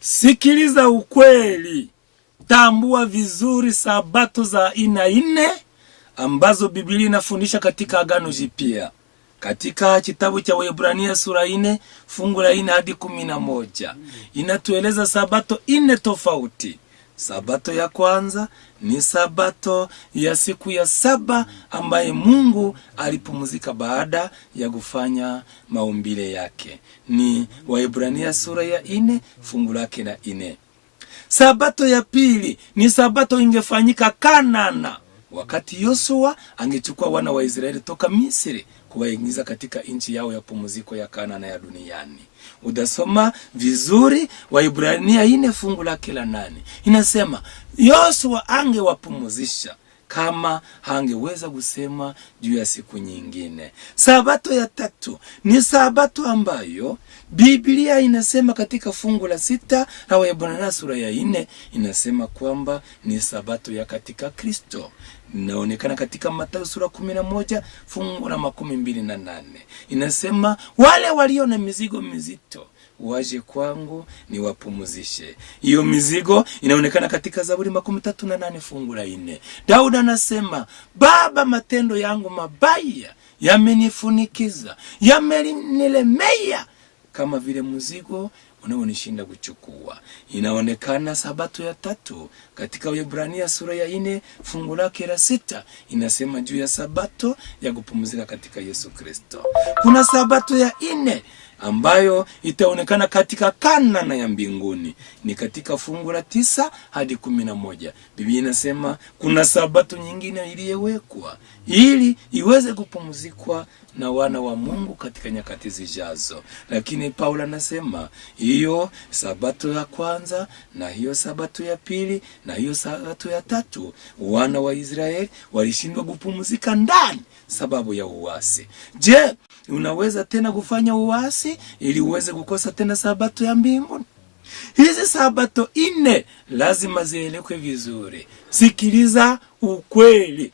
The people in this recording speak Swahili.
Sikiliza ukweli. Tambua vizuri sabato za aina nne ambazo Biblia inafundisha katika Agano Jipya. Katika kitabu cha Waebrania sura 4 fungu la 4 hadi 11 inatueleza sabato 4 tofauti. Sabato ya kwanza ni sabato ya siku ya 7 ambaye Mungu alipumzika baada ya kufanya maumbile yake. Ni Waebrania sura ya 4 fungu lake la 4. Sabato ya pili ni sabato ingefanyika Kanana, wakati Yoshua angechukua wana wa Israeli toka Misri kuwaingiza katika nchi yao ya pumziko ya Kanana ya duniani. Udasoma vizuri Waebrania 4 fungu lake la 8. Inasema Yoshua angewapumzisha kama hangeweza kusema juu ya siku nyingine. Sabato ya tatu ni sabato ambayo Biblia inasema katika fungu la 6 la Waebrania sura ya 4 inasema kwamba ni sabato ya katika Kristo. Inaonekana katika Mathayo sura 11 fungu la 28. Inasema wale walio na mizigo mizito waje kwangu niwapumzishe. Hiyo mizigo inaonekana katika Zaburi 38 fungu la 4. Daudi anasema, Baba, matendo yangu mabaya yamenifunikiza, yamenilemea kama vile mzigo unaonishinda kuchukua. Inaonekana sabato ya tatu katika Waebrania sura ya 4 fungu lake la 6 inasema juu ya sabato ya kupumzika katika Yesu Kristo. Kuna sabato ya 4 ambayo itaonekana katika Kanana ya mbinguni, ni katika fungu la 9 hadi 11. Biblia inasema kuna sabato nyingine iliyowekwa ili iweze kupumzikwa na wana wa Mungu katika nyakati zijazo. Lakini Paulo anasema hiyo sabato ya kwanza na hiyo sabato ya pili na hiyo sabato ya tatu wana wa Israeli walishindwa kupumzika ndani sababu ya uasi. Je, unaweza tena kufanya uasi ili uweze kukosa tena sabato ya mbinguni? Hizi sabato 4 lazima zielekwe vizuri. Sikiliza ukweli.